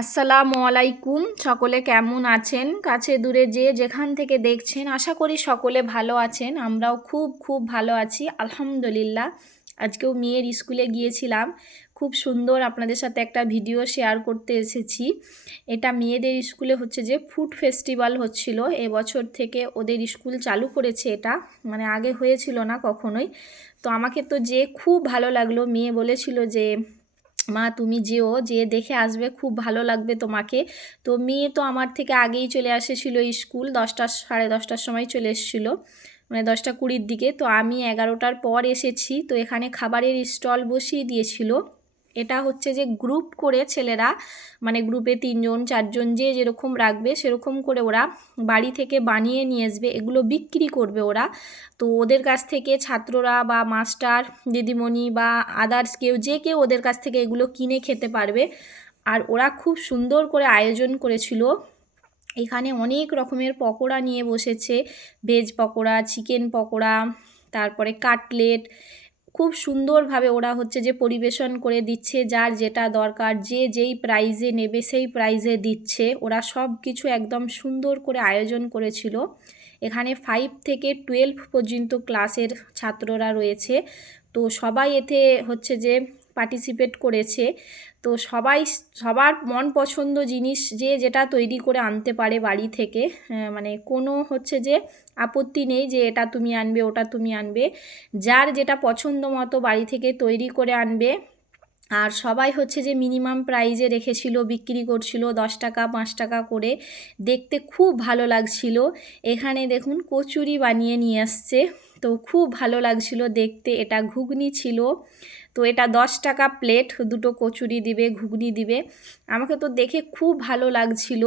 আসসালামু আলাইকুম। সকলে কেমন আছেন? কাছে দূরে যে যেখান থেকে দেখছেন, আশা করি সকলে ভালো আছেন। আমরাও খুব খুব ভালো আছি, আলহামদুলিল্লাহ। আজকেও মেয়ের স্কুলে গিয়েছিলাম। খুব সুন্দর আপনাদের সাথে একটা ভিডিও শেয়ার করতে এসেছি। এটা মেয়েদের স্কুলে হচ্ছে যে ফুড ফেস্টিভ্যাল হচ্ছিল। এবছর থেকে ওদের স্কুল চালু করেছে এটা, মানে আগে হয়েছিল না কখনোই। তো আমাকে তো যে খুব ভালো লাগলো। মেয়ে বলেছিল যে মা তুমি যেও, যেয়ে দেখে আসবে, খুব ভালো লাগবে তোমাকে। তো মেয়ে তো আমার থেকে আগেই চলে এসেছিলো স্কুল, 10টা 10:30টার সময় চলে এসেছিলো, মানে 10টা 20-র দিকে। তো আমি 11টার পর এসেছি। তো এখানে খাবারের স্টল বসিয়ে দিয়েছিল। এটা হচ্ছে যে গ্রুপ করে ছেলেরা, মানে গ্রুপে 3জন 4জন যে যেরকম রাখবে সেরকম করে ওরা বাড়ি থেকে বানিয়ে নিয়ে আসবে, এগুলো বিক্রি করবে ওরা। তো ওদের কাছ থেকে ছাত্ররা বা মাস্টার দিদিমণি বা আদার্স কেউ ওদের কাছ থেকে এগুলো কিনে খেতে পারবে। আর ওরা খুব সুন্দর করে আয়োজন করেছিল। এখানে অনেক রকমের পকোড়া নিয়ে বসেছে, ভেজ পকোড়া, চিকেন পকোড়া, তারপরে কাটলেট। খুব সুন্দরভাবে ওরা হচ্ছে যে পরিবেশন করে দিচ্ছে, যার যেটা দরকার যে যেই প্রাইজে নেবে সেই প্রাইজে দিচ্ছে। ওরা সব কিছু একদম সুন্দর করে আয়োজন করেছিল। এখানে 5 থেকে 12 পর্যন্ত ক্লাসের ছাত্ররা রয়েছে। তো সবাই এতে হচ্ছে যে পার্টিসিপেট করেছে। তো সবার মন পছন্দ জিনিস যে যেটা তৈরি করে আনতে পারে বাড়ি থেকে, মানে কোনো হচ্ছে যে আপত্তি নেই যে এটা তুমি আনবে ওটা তুমি আনবে, যার যেটা পছন্দ মতো বাড়ি থেকে তৈরি করে আনবে। আর সবাই হচ্ছে যে মিনিমাম প্রাইজে রেখেছিল, বিক্রি করছিল 10 টাকা 5 টাকা করে। দেখতে খুব ভালো লাগছিল। এখানে দেখুন কচুরি বানিয়ে নিয়ে আসছে, তো খুব ভালো লাগছিল দেখতে। এটা ঘুগনি ছিল, তো এটা 10 টাকা প্লেট, দুটো কচুরি দিবে, ঘুগনি দিবে। আমাকে তো দেখে খুব ভালো লাগছিল।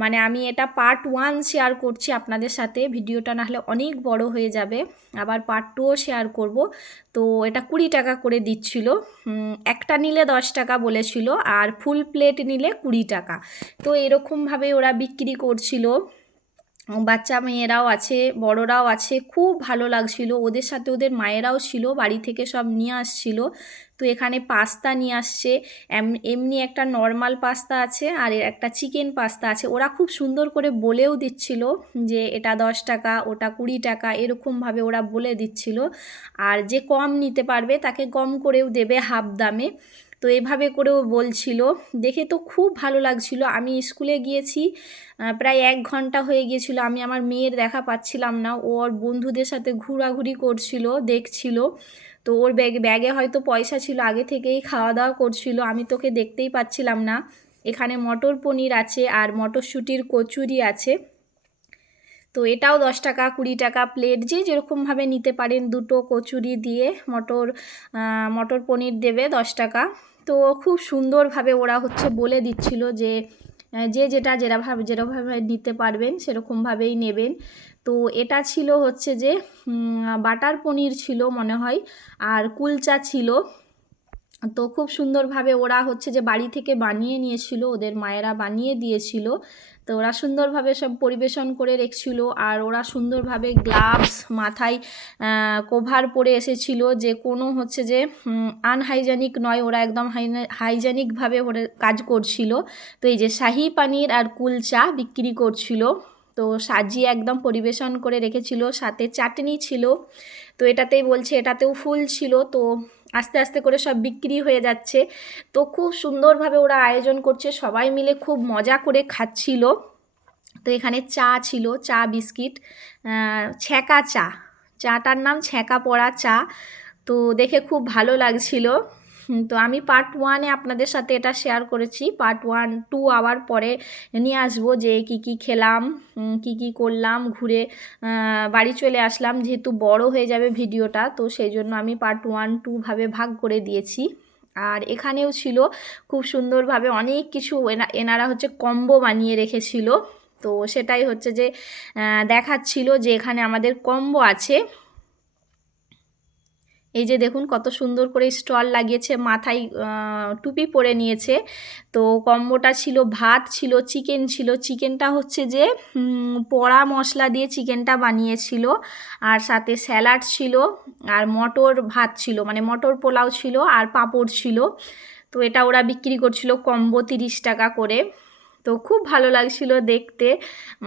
মানে আমি এটা পার্ট 1 শেয়ার করছি আপনাদের সাথে, ভিডিওটা নাহলে অনেক বড় হয়ে যাবে। আবার পার্ট 2ও শেয়ার করব। তো এটা 20 টাকা করে দিচ্ছিল। একটা নিলে 10 টাকা বলেছিল, আর ফুল প্লেট নিলে 20 টাকা। তো এরকমভাবে ওরা বিক্রি করছিল। বাচ্চা মেয়েরাও আছে, বড়রাও আছে। খুব ভালো লাগছিল। ওদের সাথে ওদের মায়েরাও ছিল, বাড়ি থেকে সব নিয়ে আসছিল। তো এখানে পাস্তা নিয়ে আসছে, এমনি একটা নর্মাল পাস্তা আছে আর একটা চিকেন পাস্তা আছে। ওরা খুব সুন্দর করে বলেও দিচ্ছিল যে এটা 10 টাকা, ওটা 20 টাকা, এরকমভাবে ওরা বলে দিচ্ছিল। আর যে কম নিতে পারবে তাকে কম করেও দেবে, হাফ দামে। তো এভাবে করেও বলছিল। দেখে তো খুব ভালো লাগছিল। আমি স্কুলে গিয়েছি, প্রায় 1 ঘন্টা হয়ে গিয়েছিল। আমি আমার মেয়ের দেখা পাচ্ছিলাম না। ও ওর বন্ধুদের সাথে ঘোরাঘুরি করছিল, দেখছিল। তো ওর ব্যাগে হয়তো পয়সা ছিল, আগে থেকেই খাওয়া দাওয়া করছিল, আমি তোকে দেখতেই পাচ্ছিলাম না। এখানে মটর পনির আছে আর মটরশুঁটির কচুরি আছে। তো এটাও 10 টাকা 20 টাকা প্লেট, যে যেরকমভাবে নিতে পারেন। দুটো কচুরি দিয়ে মটর পনির দেবে 10 টাকা। তো খুব সুন্দরভাবে ওরা হচ্ছে বলে দিচ্ছিল যে যে যেটা যেরকমভাবে নিতে পারবেন সেরকমভাবেই নেবেন। তো এটা ছিল হচ্ছে যে বাটার পনির ছিল মনে হয়, আর কুলচা ছিল। তো খুব সুন্দরভাবে ওরা হচ্ছে যে বাড়ি থেকে বানিয়ে নিয়েছিল, ওদের মায়েরা বানিয়ে দিয়েছিল। তো ওরা সুন্দরভাবে সব পরিবেশন করে রেখেছিল। আর ওরা সুন্দরভাবে গ্লাভস মাথায় কভার পরে এসেছিল, যে কোনো হচ্ছে যে আনহাইজেনিক নয়, ওরা একদম হাইজেনিকভাবে ওরা কাজ করছিল। তো এই যে শাহি পানির আর কুলচা বিক্রি করছিল, তো সাজিয়ে একদম পরিবেশন করে রেখেছিল, সাথে চাটনি ছিল। তো এটাতেই বলছে এটাতেও ফুল ছিল। তো আস্তে আস্তে করে সব বিক্রি হয়ে যাচ্ছে। তো খুব সুন্দরভাবে ওরা আয়োজন করছে, সবাই মিলে খুব মজা করে খাচ্ছিল। তো এখানে চা ছিল, চা বিস্কিট, ছ্যাঁকা চাটার নাম ছ্যাঁকা পড়া চা। তো দেখে খুব ভালো লাগছিল। তো আমি পার্ট 1-এ আপনাদের সাথে এটা শেয়ার করেছি। পার্ট 1 2 আওয়ার পরে নিয়ে আসবো, যে কি কি খেলাম, কি কি করলাম, ঘুরে বাড়ি চলে আসলাম। যেহেতু বড় হয়ে যাবে ভিডিওটা, তো সেই জন্য আমি পার্ট 1 2 ভাবে ভাগ করে দিয়েছি। আর এখানেও ছিল খুব সুন্দরভাবে অনেক কিছু, এনারা হচ্ছে কম্বো বানিয়ে রেখেছিল। তো সেটাই হচ্ছে যে দেখাচ্ছিল যে এখানে আমাদের কম্বো আছে। এই যে দেখুন কত সুন্দর করে স্টল লাগিয়েছে, মাথায় টুপি পরে নিয়েছে। তো কম্বোটা ছিল ভাত ছিল, চিকেন ছিল। চিকেনটা হচ্ছে যে পোড়া মশলা দিয়ে চিকেনটা বানিয়েছিল, আর সাথে স্যালাড ছিল, আর মটর ভাত ছিল, মানে মটর পোলাও ছিল, আর পাঁপড় ছিল। তো এটা ওরা বিক্রি করছিল কম্বো 30 টাকা করে। তো খুব ভালো লাগছিল দেখতে,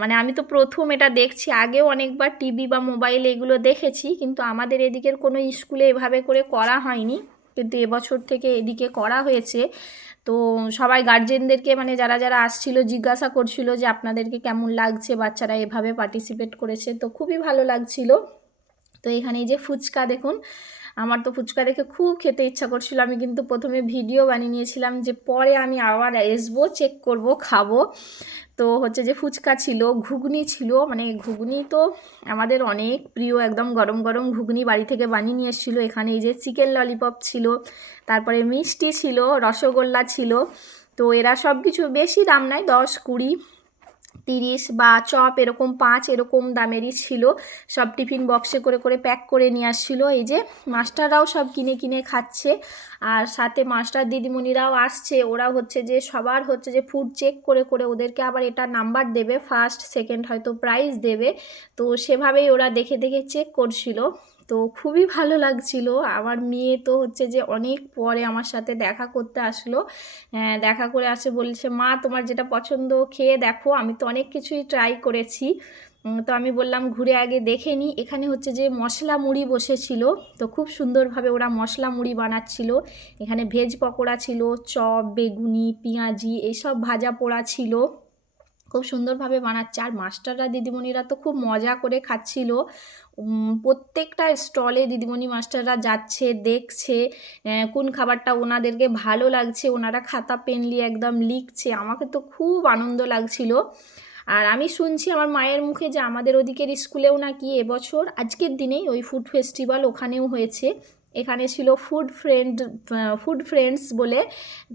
মানে আমি তো প্রথম এটা দেখছি, আগেও অনেকবার টিভি বা মোবাইলে এগুলো দেখেছি, কিন্তু আমাদের এদিকের কোনো স্কুলে এভাবে করে করা হয়নি, কিন্তু এবছর থেকে এদিকে করা হয়েছে। তো সবাই গার্জেনদেরকে, মানে যারা যারা আসছিল জিজ্ঞাসা করছিল যে আপনাদেরকে কেমন লাগছে, বাচ্চারা এভাবে পার্টিসিপেট করেছে, তো খুবই ভালো লাগছিল। তো এখানে এই যে ফুচকা দেখুন, আমার তো ফুচকা দেখে খুব খেতে ইচ্ছা করছিল। আমি কিন্তু প্রথমে ভিডিও বানিয়ে নিয়েছিলাম যে পরে আমি আবার আসবো, চেক করব, খাবো। তো হচ্ছে যে ফুচকা ছিল, ঘুগনি ছিল, মানে ঘুগনি তো আমাদের অনেক প্রিয়, একদম গরম গরম ঘুগনি বাড়ি থেকে বানিয়ে নিয়ে এসেছিলো। এখানে এই যে চিকেন ললিপপ ছিল, তারপরে মিষ্টি ছিল, রসগোল্লা ছিল। তো এরা সব কিছু বেশি দাম নেয়, 10, 20, 30 বা চপ এরকম 5 এরকম দামেরই ছিল। সব টিফিন বক্সে করে করে প্যাক করে নিয়ে আসছিলো। এই যে মাস্টাররাও সব কিনে কিনে খাচ্ছে, আর সাথে মাস্টার দিদিমণিরাও আসছে। ওরা হচ্ছে যে সবার হচ্ছে যে ফুড চেক করে করে ওদেরকে আবার এটা নাম্বার দেবে, ফার্স্ট সেকেন্ড হয়তো প্রাইজ দেবে। তো সেভাবেই ওরা দেখে দেখে চেক করছিল। তো খুবই ভালো লাগছিল। আমার মেয়ে তো হচ্ছে যে অনেক পরে আমার সাথে দেখা করতে আসলো। দেখা করে আসে, বলছে মা তোমার যেটা পছন্দ খেয়ে দেখো, আমি তো অনেক কিছুই ট্রাই করেছি। তো আমি বললাম ঘুরে আগে দেখে নিই। এখানে হচ্ছে যে মশলা মুড়ি বসেছিল, তো খুব সুন্দরভাবে ওরা মশলা মুড়ি বানাচ্ছিল। এখানে ভেজ পকোড়া ছিল, চপ, বেগুনি, পেঁয়াজি এইসব ভাজা পোড়া ছিল, খুব সুন্দরভাবে বানাচ্ছে। আর মাস্টাররা দিদিমণিরা তো খুব মজা করে খাচ্ছিল। প্রত্যেকটা স্টলে দিদিমণি মাস্টাররা যাচ্ছে, দেখছে কোন খাবারটা ওনাদেরকে ভালো লাগছে, ওনারা খাতা পেন নিয়ে একদম লিখছে। আমাকে তো খুব আনন্দ লাগছিল। আর আমি শুনছি আমার মায়ের মুখে যে আমাদের ওদিকের স্কুলেও নাকি এবছর আজকের দিনেই ওই ফুড ফেস্টিভ্যাল ওখানেও হয়েছে। এখানে ছিল ফুড ফ্রেন্ডস বলে।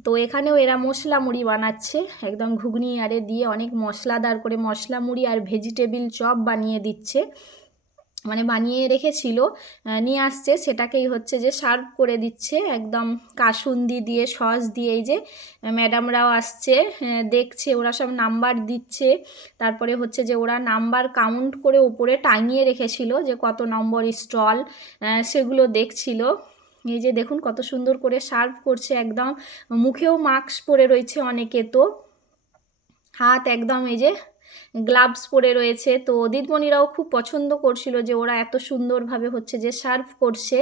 তো এখানেও এরা মশলা মুড়ি বানাচ্ছে, একদম ঘুগনি আরে দিয়ে অনেক মশলাদার করে মশলা মুড়ি আর ভেজিটেবিল চপ বানিয়ে দিচ্ছে, মানে বানিয়ে রেখেছিল, নিয়ে আসছে, সেটাকেই হচ্ছে যে সার্ভ করে দিচ্ছে একদম কাসুন্দি দিয়ে, সস দিয়ে। এই যে ম্যাডামরাও আসছে, দেখছে, ওরা সব নাম্বার দিচ্ছে। তারপরে হচ্ছে যে ওরা নাম্বার কাউন্ট করে উপরে টাঙিয়ে রেখেছিল যে কত নম্বর স্টল, সেগুলো দেখছিল। এই যে দেখুন কত সুন্দর করে সার্ভ করছে, একদম মুখেও মাস্ক পরে রয়েছে অনেকে, তো হাত একদম এই যে গ্লাভস পরে রয়েছে। তো দিদিমণিরাও খুব পছন্দ করছিল যে ওরা এত সুন্দরভাবে হচ্ছে যে সার্ভ করছে।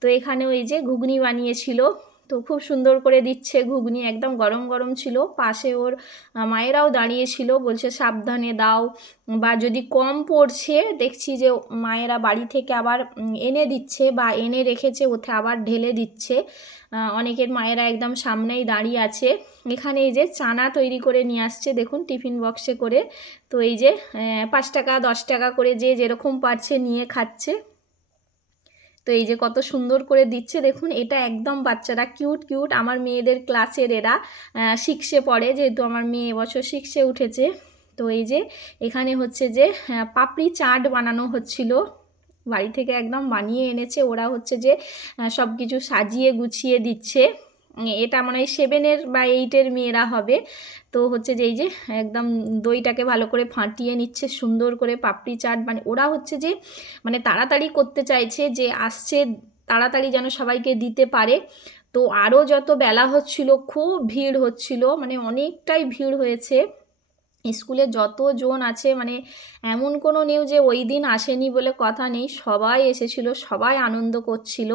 তো এখানেও এই যে ঘুগনি বানিয়েছিল, তো খুব সুন্দর করে দিচ্ছে ঘুগনি, একদম গরম গরম ছিল। পাশে ওর মায়েরাও দাঁড়িয়েছিল, বলছে সাবধানে দাও, বা যদি কম পড়ছে দেখছি যে মায়েরা বাড়ি থেকে আবার এনে দিচ্ছে বা এনে রেখেছে, ওতে আবার ঢেলে দিচ্ছে। অনেকের মায়েরা একদম সামনেই দাঁড়িয়ে আছে। এখানে এই যে চানা তৈরি করে নিয়ে আসছে দেখুন টিফিন বক্সে করে। তো এই যে 5 টাকা 10 টাকা করে যে যেরকম পারছে নিয়ে খাচ্ছে। তো এই যে কত সুন্দর করে দিচ্ছে দেখুন, এটা একদম বাচ্চারা কিউট কিউট, আমার মেয়েদের ক্লাসের এরা 6-এ পড়ে, যেহেতু আমার মেয়ে এবছর 6-এ উঠেছে। তো এই যে এখানে হচ্ছে যে পাপড়ি চাট বানানো হচ্ছিল, বাড়ি থেকে একদম বানিয়ে এনেছে ওরা, হচ্ছে যে সব কিছু সাজিয়ে গুছিয়ে দিচ্ছে। এটা মানে 7-এর বা 8-এর মেয়েরা হবে। তো হচ্ছে যে এই যে একদম দইটাকে ভালো করে ফাটিয়ে নিচ্ছে সুন্দর করে পাপড়ি চাট, মানে ওরা হচ্ছে যে মানে তাড়াতাড়ি করতে চাইছে যে আসছে তাড়াতাড়ি যেন সবাইকে দিতে পারে। তো আরও যত বেলা হচ্ছিল খুব ভিড় হচ্ছিল, মানে অনেকটাই ভিড় হয়েছে। স্কুলে যতজন আছে, মানে এমন কোনো নেই যে ওই দিন আসেনি বলে কথা নেই, সবাই এসেছিল, সবাই আনন্দ করছিল।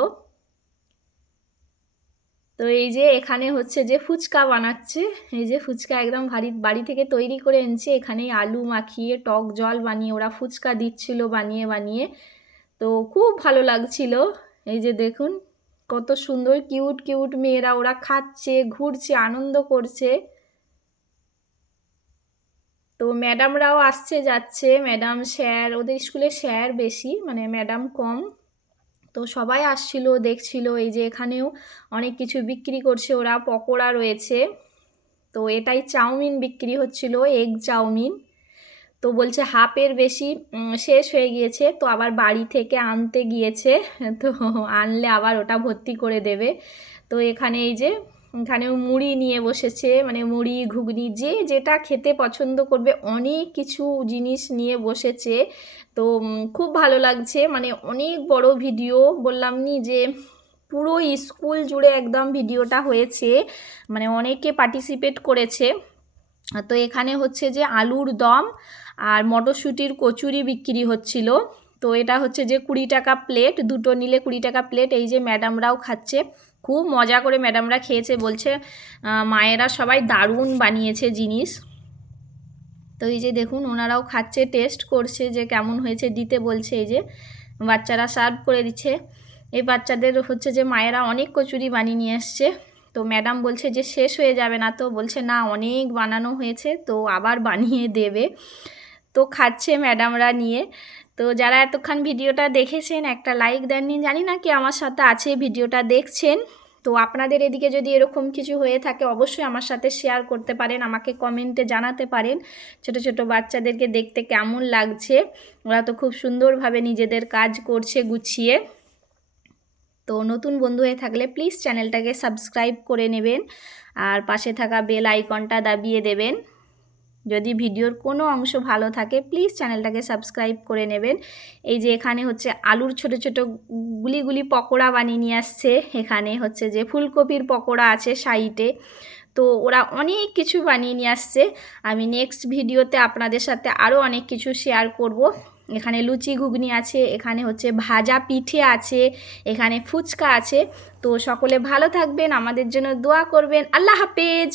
তো এই যে এখানে হচ্ছে যে ফুচকা বানাচ্ছে, এই যে ফুচকা একদম বাড়ি থেকে তৈরি করে এনেছে, এখানে আলু মাখিয়ে টক জল বানিয়ে ওরা ফুচকা দিচ্ছিল বানিয়ে বানিয়ে। তো খুব ভালো লাগছিল। এই যে দেখুন কত সুন্দর কিউট কিউট মেয়েরা, ওরা খাচ্ছে, ঘুরছে, আনন্দ করছে। তো ম্যাডামরাও আসছে যাচ্ছে, ম্যাডাম স্যার, ওদের স্কুলে স্যার বেশি, মানে ম্যাডাম কম। তো সবাই আসছিল দেখছিল। এই যে এখানেও অনেক কিছু বিক্রি করছে ওরা, পকোড়া রয়েছে। তো এটাই চাউমিন বিক্রি হচ্ছিল, এগ চাউমিন। তো বলছে হাফের বেশি শেষ হয়ে গিয়েছে, তো আবার বাড়ি থেকে আনতে গিয়েছে, তো আনলে আবার ওটা ভর্তি করে দেবে। তো এখানে এই যে এখানেও মুড়ি নিয়ে বসেছে, মানে মুড়ি ঘুগনি যে যেটা খেতে পছন্দ করবে, অনেক কিছু জিনিস নিয়ে বসেছে। তো খুব ভালো লাগছে, মানে অনেক বড় ভিডিও, বললাম নি যে পুরো স্কুল জুড়ে একদম ভিডিওটা হয়েছে, মানে অনেকে পার্টিসিপেট করেছে। তো এখানে হচ্ছে যে আলুর দম আর মটরশুঁটির কচুরি বিক্রি হচ্ছিল। তো এটা হচ্ছে যে 20 টাকা প্লেট, দুটো নিলে 20 টাকা প্লেট। এই যে ম্যাডামরাও খাচ্ছে, খুব মজা করে ম্যাডামরা খেয়েছে, বলছে মায়েরা সবাই দারুণ বানিয়েছে জিনিস। তো এই যে দেখুন ওনারাও খাচ্ছে, টেস্ট করছে যে কেমন হয়েছে, দিতে বলছে। এই যে বাচ্চারা সার্ভ করে দিচ্ছে। এই বাচ্চাদের হচ্ছে যে মায়েরা অনেক কচুরি বানিয়ে নিয়ে এসছে। তো ম্যাডাম বলছে যে শেষ হয়ে যাবে না, তো বলছে না অনেক বানানো হয়েছে, তো আবার বানিয়ে দেবে। তো খাচ্ছে ম্যাডামরা নিয়ে। তো যারা এতক্ষণ ভিডিওটা দেখেছেন একটা লাইক দেননি, জানি না কি আমার সাথে আছে ভিডিওটা দেখছেন। তো আপনাদের এদিকে যদি এরকম কিছু হয়ে থাকে অবশ্যই আমার সাথে শেয়ার করতে পারেন, আমাকে কমেন্টে জানাতে পারেন ছোট ছোট বাচ্চাদেরকে দেখতে কেমন লাগছে। ওরা তো খুব সুন্দরভাবে নিজেদের কাজ করছে গুছিয়ে। তো নতুন বন্ধু হয়ে থাকলে প্লিজ চ্যানেলটাকে সাবস্ক্রাইব করে নেবেন আর পাশে থাকা বেল আইকনটা দাবিয়ে দেবেন। যদি ভিডিওর কোনো অংশ ভালো থাকে প্লিজ চ্যানেলটাকে সাবস্ক্রাইব করে নেবেন। এই যে এখানে হচ্ছে আলুর ছোট ছোট গুলি গুলি পকোড়া বানিয়ে নিয়ে আসছে, এখানে হচ্ছে যে ফুলকপির পকোড়া আছে সাইডে। তো ওরা অনেক কিছু বানিয়ে নিয়ে আসছে। আমি নেক্সট ভিডিওতে আপনাদের সাথে আরও অনেক কিছু শেয়ার করব। এখানে লুচি ঘুগনি আছে, এখানে হচ্ছে ভাজা পিঠে আছে, এখানে ফুচকা আছে। তো সকলে ভালো থাকবেন, আমাদের জন্য দোয়া করবেন। আল্লাহ হাফেজ।